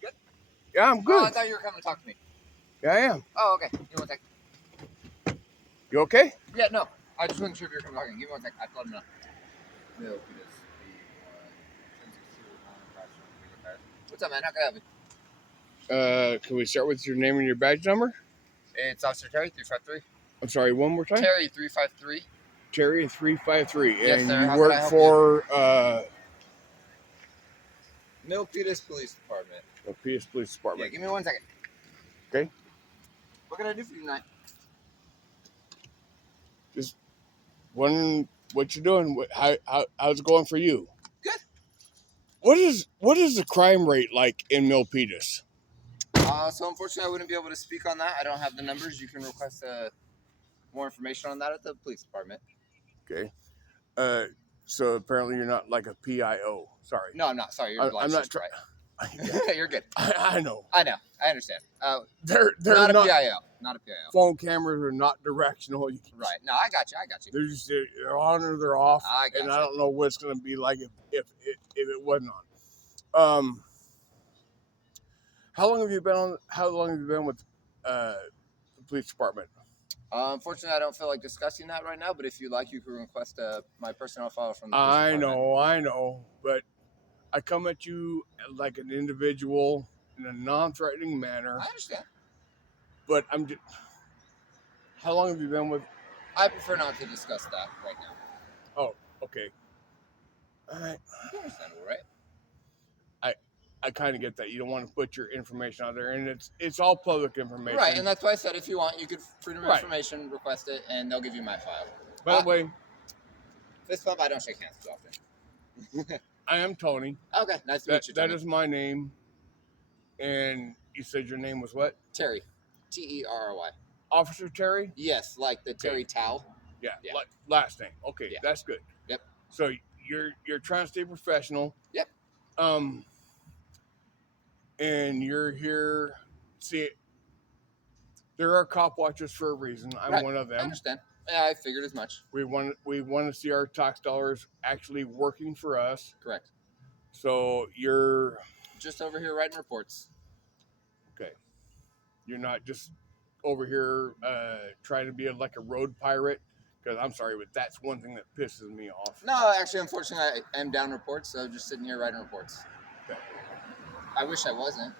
Good? Yeah, I'm good. I thought you were coming to talk to me. Yeah, I am. Oh, okay. Give me 1 second. You okay? Yeah, no. I just wasn't sure if you were coming to talk to me. Give me 1 second. I have to let him know. Milpitas, What's up, man? How can I help you? Can we start with your name and your badge number? It's Officer Terry, 353. I'm sorry, one more time. Terry, 353. Terry 353. Yes, and sir. you How work can I help for Milpitas Police Department. Milpitas Police Yeah, Department. give me 1 second. Okay. What can I do for you tonight? Just wondering what you're doing. How's it going for you? Good. What is the crime rate like in Milpitas? So unfortunately, I wouldn't be able to speak on that. I don't have the numbers. You can request more information on that at the police department. Okay. So apparently you're not like a PIO. Sorry. No, I'm not. Sorry, you're I'm not right. You're good. I know. I know. I understand. They're not a PIO. Not a PIO. Phone cameras are not directional. Right. No, I got you. They're just they're on or they're off. I got and you. I don't know what it's going to be like if it wasn't on. How long have you been with the police department? Unfortunately, I don't feel like discussing that right now. But if you like, you can request my personnel file from the police I department. know, but I come at you like an individual in a non-threatening manner. I understand. But I'm just. How long have you been with? I prefer not to discuss that right now. Oh, okay. All right. Understandable, right? I kind of get that. You don't want to put your information out there, and it's all public information. Right, and that's why I said if you want, you could freedom of information, request it, and they'll give you my file. By the way, fist bump, I don't shake hands too often. I am Tony. Okay, nice to meet you, Tony. That is my name. And you said your name was what? Terry. Terry. Officer Terry? Yes, like the Terry towel. Yeah. Like last name. Okay, that's good. Yep. So you're trying to stay professional. Yep. And you're here. See, there are cop watchers for a reason. I'm one of them. I understand. Yeah, I figured as much. We want to see our tax dollars actually working for us. Correct. So you're just over here writing reports. Okay. You're not just over here trying to be like a road pirate. Because I'm sorry, but that's one thing that pisses me off. No, actually, unfortunately, I am down reports, so just sitting here writing reports. Okay. I wish I wasn't.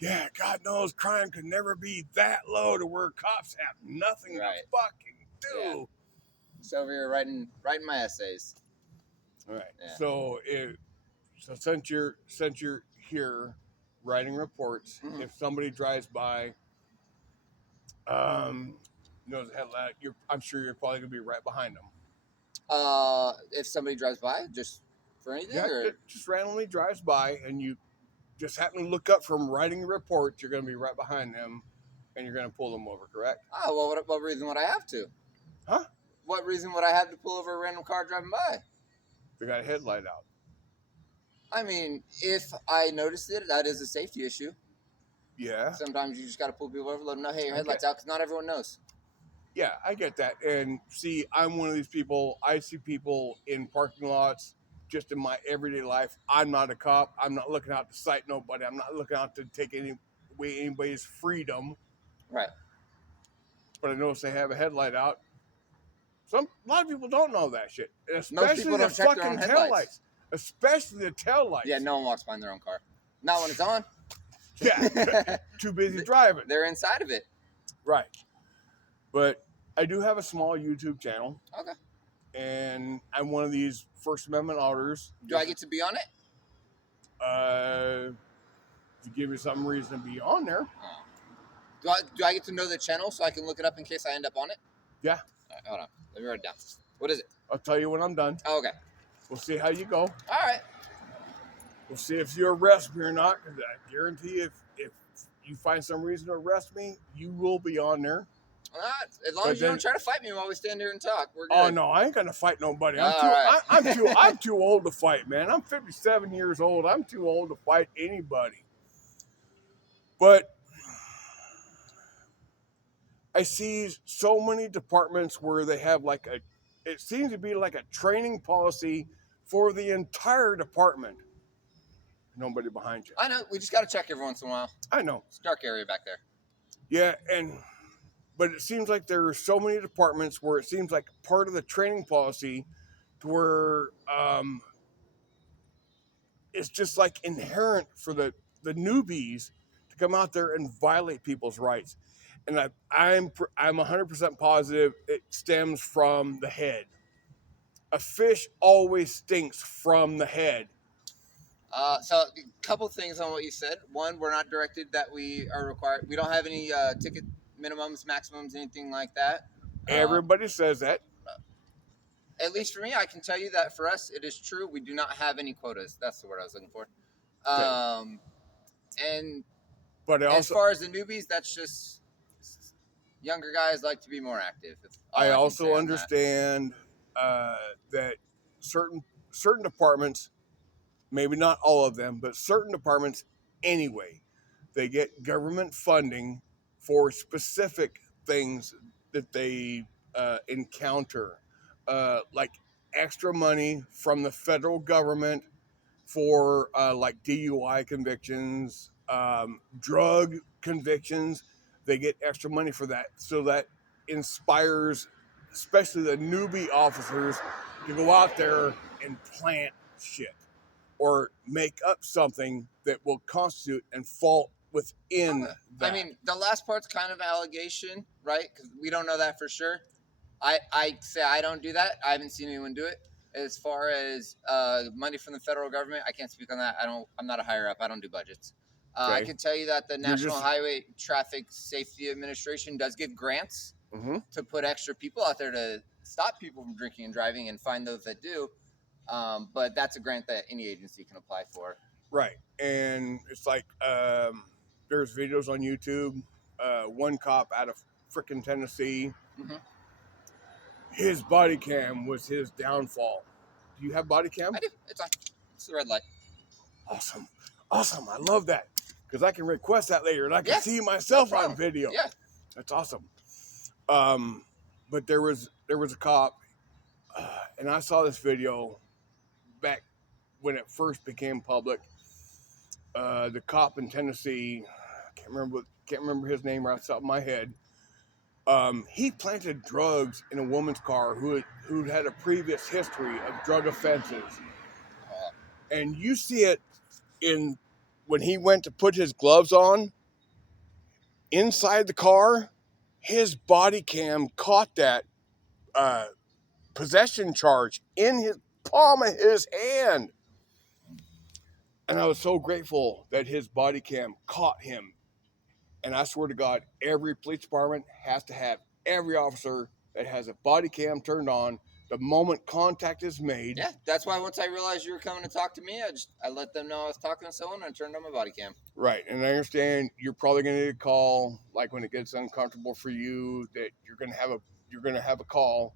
Yeah, God knows crime could never be that low to where cops have nothing to fucking do. Yeah. Just over here writing my essays. All right. Yeah. So since you're here writing reports, if somebody drives by, knows the headlight, I'm sure you're probably gonna be right behind them. If somebody drives by, just for anything, just randomly drives by, and you just happen to look up from writing a report, you're gonna be right behind them, and you're gonna pull them over, correct? Oh, well, what reason would I have to? Huh? What reason would I have to pull over a random car driving by? They got a headlight out. I mean, if I noticed it, that is a safety issue. Yeah. Sometimes you just got to pull people over, let them know, hey, your headlight's out, because not everyone knows. Yeah, I get that. And see, I'm one of these people. I see people in parking lots just in my everyday life. I'm not a cop. I'm not looking out to cite nobody. I'm not looking out to take away anybody's freedom. Right. But I notice they have a headlight out. A lot of people don't know that shit. And especially most people don't check their own headlights. Especially the tail lights. Yeah, no one walks behind their own car. Not when it's on. Yeah, too busy driving. They're inside of it. Right. But I do have a small YouTube channel. Okay. And I'm one of these First Amendment auditors. Do I get to be on it? To give you some reason to be on there. Oh. Do I get to know the channel so I can look it up in case I end up on it? Yeah. All right, hold on. Let me write it down. What is it? I'll tell you when I'm done. Oh, okay. We'll see how you go. All right. We'll see if you arrest me or not. Because I guarantee if you find some reason to arrest me, you will be on there. As long as you don't try to fight me while we stand here and talk, we're good. Oh no, I ain't gonna fight nobody. I'm too old to fight, man. I'm 57 years old. I'm too old to fight anybody. But I see so many departments where they have it seems to be like a training policy for the entire department. Nobody behind you. I know. We just got to check every once in a while. I know. It's a dark area back there. Yeah, but it seems like there are so many departments where it seems like part of the training policy to where it's just like inherent for the newbies to come out there and violate people's rights. And I'm 100% positive it stems from the head. A fish always stinks from the head. So a couple things on what you said. One, we're not directed that we are required. We don't have any ticket minimums, maximums, anything like that. Everybody says that. At least for me, I can tell you that for us, it is true. We do not have any quotas. That's the word I was looking for. Okay. And But as far as the newbies, that's just younger guys like to be more active. I also understand that certain departments, maybe not all of them, but certain departments anyway, they get government funding for specific things that they encounter, like extra money from the federal government for like DUI convictions, drug convictions. They get extra money for that, so that inspires especially the newbie officers to go out there and plant shit or make up something that will constitute and fall within that. I mean, the last part's kind of allegation, right? Because we don't know that for sure. I say I don't do that. I haven't seen anyone do it. As far as money from the federal government, I can't speak on that. I'm not a higher up. I don't do budgets. Okay. I can tell you that the National Highway Traffic Safety Administration does give grants to put extra people out there to stop people from drinking and driving and find those that do. But that's a grant that any agency can apply for. Right. And it's like there's videos on YouTube. One cop out of frickin' Tennessee, his body cam was his downfall. Do you have body cam? I do. It's on. It's the red light. Awesome. I love that because I can request that later and I can see myself on video. Yeah. That's awesome. But there was a cop, and I saw this video back when it first became public. The cop in Tennessee, can't remember his name right off the top of my head. He planted drugs in a woman's car who'd had a previous history of drug offenses, and you see it when he went to put his gloves on. Inside the car, his body cam caught that possession charge in his palm of his hand. And I was so grateful that his body cam caught him. And I swear to God, every police department has to have every officer that has a body cam turned on the moment contact is made. Yeah, that's why once I realized you were coming to talk to me, I let them know I was talking to someone and I turned on my body cam. Right, and I understand you're probably going to need a call, like when it gets uncomfortable for you, that you're going to have a call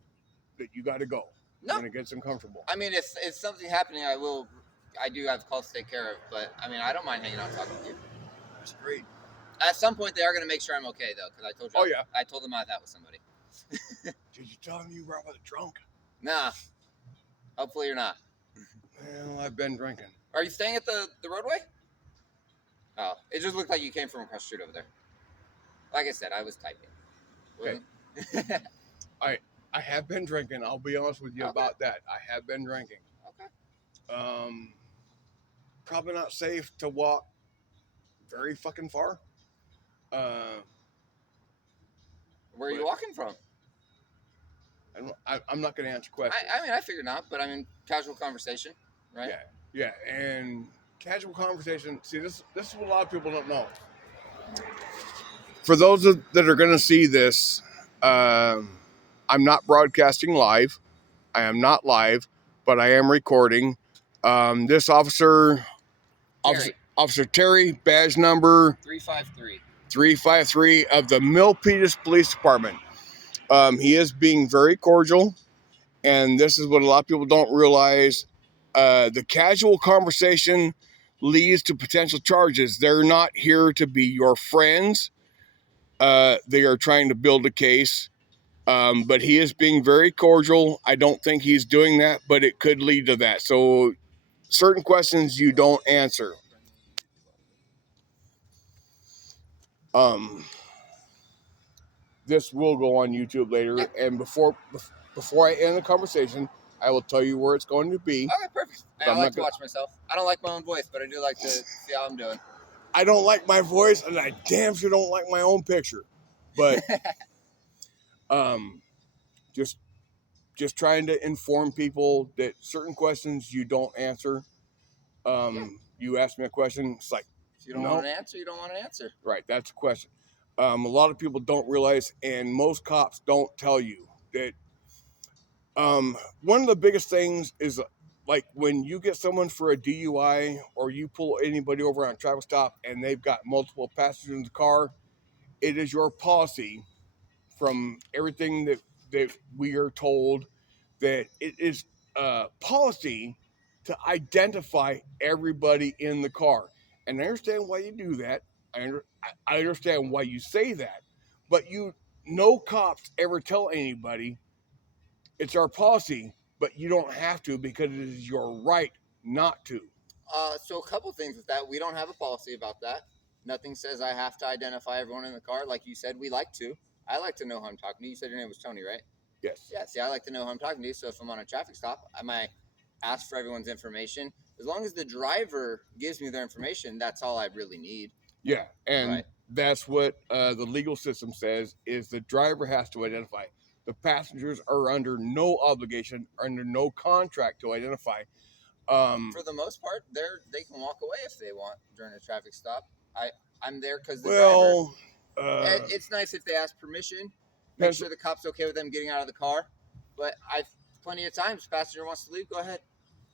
that you got to go when it gets uncomfortable. I mean, if something happening, I do have calls to take care of, but I mean, I don't mind hanging out and talking to you. That's great. At some point, they are going to make sure I'm okay, though, because I told you. Oh, yeah. I told them I was out with somebody. Did you tell them you were out with a drunk? Nah. Hopefully you're not. Well, I've been drinking. Are you staying at the roadway? Oh, it just looked like you came from across the street over there. Like I said, I was typing. Okay. I have been drinking. I'll be honest with you about that. I have been drinking. Okay. Probably not safe to walk very fucking far. Where are you walking from? I'm not going to answer questions. I mean, I figured not, but I mean, casual conversation, right? Yeah, and casual conversation. See, this is what a lot of people don't know. For those that are going to see this, I'm not broadcasting live. I am not live, but I am recording. This Officer Terry, badge number 353 of the Milpitas Police Department. He is being very cordial, and this is what a lot of people don't realize. The casual conversation leads to potential charges. They're not here to be your friends. They are trying to build a case But he is being very cordial. I don't think he's doing that, but it could lead to that. So certain questions you don't answer. This will go on YouTube later. Yeah. And before I end the conversation, I will tell you where it's going to be. Okay, perfect. But I I'm like not to gonna- watch myself. I don't like my own voice, but I do like to see how I'm doing. I don't like my voice, and I damn sure don't like my own picture. But just trying to inform people that certain questions you don't answer. You ask me a question, it's like, If you don't no. want an answer, you don't want an answer. Right, that's a question. A lot of people don't realize, and most cops don't tell you that. One of the biggest things is like when you get someone for a DUI or you pull anybody over on a traffic stop and they've got multiple passengers in the car. It is your policy, from everything that we are told, that it is policy to identify everybody in the car. And I understand why you do that. I understand why you say that, but no cops ever tell anybody it's our policy, but you don't have to because it is your right not to. So a couple things with that. We don't have a policy about that. Nothing says I have to identify everyone in the car. Like you said, we like to. I like to know who I'm talking to. You said your name was Tony, right? Yes. Yeah, see, I like to know who I'm talking to. So if I'm on a traffic stop, I might ask for everyone's information. As long as the driver gives me their information, that's all I really need. Yeah, and Right. that's what the legal system says, is the driver has to identify. The passengers are under no obligation, under no contract to identify. For the most part, they can walk away if they want during a traffic stop. I'm there because the driver. Well, It's nice if they ask permission. Make sure the cop's okay with them getting out of the car. But I've plenty of times passenger wants to leave, go ahead.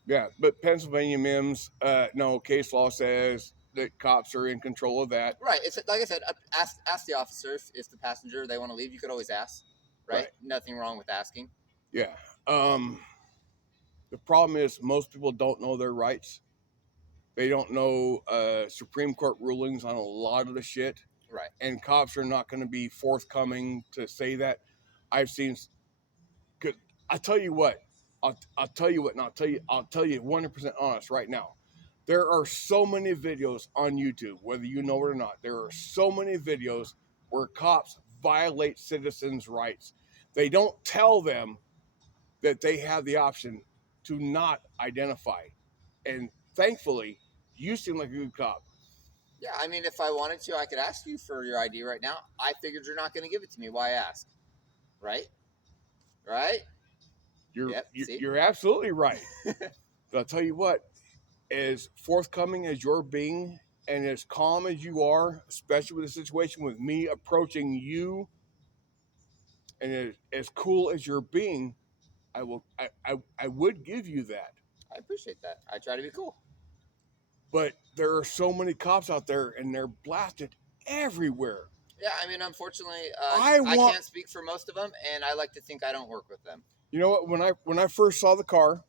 yeah, but Pennsylvania MIMS, no, case law says that cops are in control of that. Right. It's like I said, ask the officer if the passenger they want to leave. You could always ask. Right? Nothing wrong with asking. Yeah. The problem is most people don't know their rights. They don't know Supreme Court rulings on a lot of the shit. Right. And cops are not going to be forthcoming to say that. I've seen. Cause I tell you what, I'll tell you what, and I'll tell you 100% honest right now. There are so many videos on YouTube, whether you know it or not. There are so many videos where cops violate citizens' rights. They don't tell them that they have the option to not identify. And thankfully, you seem like a good cop. Yeah, I mean, if I wanted to, I could ask you for your ID right now. I figured you're not going to give it to me. Why ask? Right? Right? You're absolutely right. But I'll tell you what, as forthcoming as you're being and as calm as you are, especially with the situation with me approaching you, and as cool as you're being, I would give you that. I appreciate that. I try to be cool. But there are so many cops out there, and they're blasted everywhere. Yeah, I mean, unfortunately, I can't speak for most of them, and I like to think I don't work with them. You know what? When I first saw the car,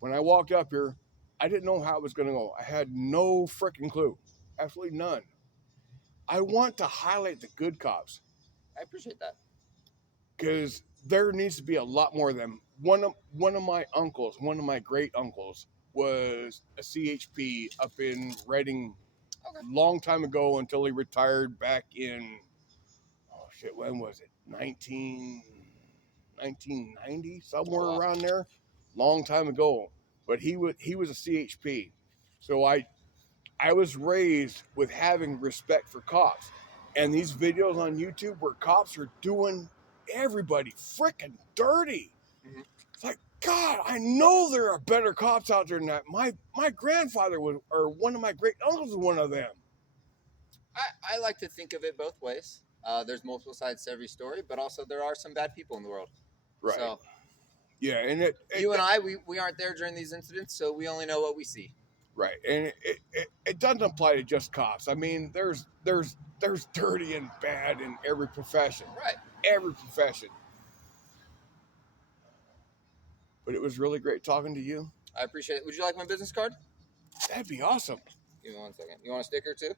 when I walked up here, I didn't know how it was going to go. I had no freaking clue, absolutely none. I want to highlight the good cops. I appreciate that. Because there needs to be a lot more of them. One of my uncles, one of my great uncles, was a CHP up in Reading a long time ago until he retired back in, when was it? 1990, somewhere around there. Long time ago. But he was a CHP. So I was raised with having respect for cops. And these videos on YouTube where cops are doing everybody freaking dirty. Mm-hmm. It's like, God, I know there are better cops out there than that. My grandfather was, or one of my great uncles was one of them. I like to think of it both ways. There's multiple sides to every story, but also there are some bad people in the world. Right. So, yeah, and you and I, we aren't there during these incidents, so we only know what we see. Right, and it doesn't apply to just cops. I mean, there's dirty and bad in every profession. Right. Every profession. But it was really great talking to you. I appreciate it. Would you like my business card? That'd be awesome. Give me 1 second. You want a sticker too?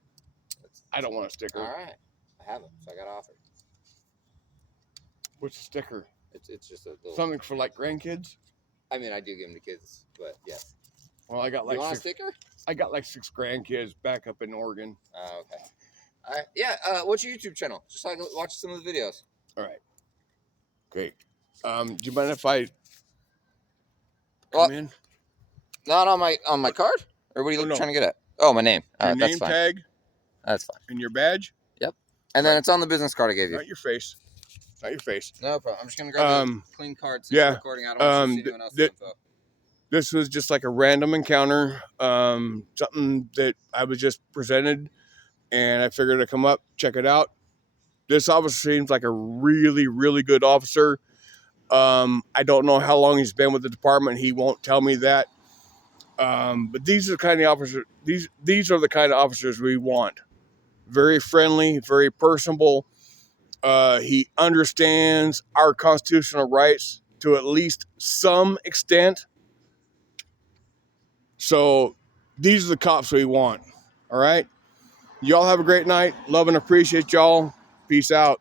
I don't want a sticker. All right. I have it, so I got to offer. What's a sticker? It's just a little. Something for like grandkids. I mean, I do give them to kids, but yeah. Well, I got You like want a 6. sticker? I got like 6 grandkids back up in Oregon. Okay. All right. Yeah. What's your YouTube channel? Just so I can watch some of the videos. All right. Great. Do you mind if I Well, come in? not on my card. Or what are you no. trying to get at? Oh, my name. Your That's name fine. tag That's fine. and your badge. Yep. And then it's on the business card I gave you. Not your face. Not your face. No problem. I'm just gonna grab a clean card since yeah. you're recording. I don't want you to see anyone else's info. This was just like a random encounter. Something that I was just presented, and I figured I'd come up, check it out. This officer seems like a really, really good officer. I don't know how long he's been with the department. He won't tell me that. But these are the kind of officers. These are the kind of officers we want. Very friendly, very personable. He understands our constitutional rights to at least some extent. So these are the cops we want. All right. Y'all have a great night. Love and appreciate y'all. Peace out.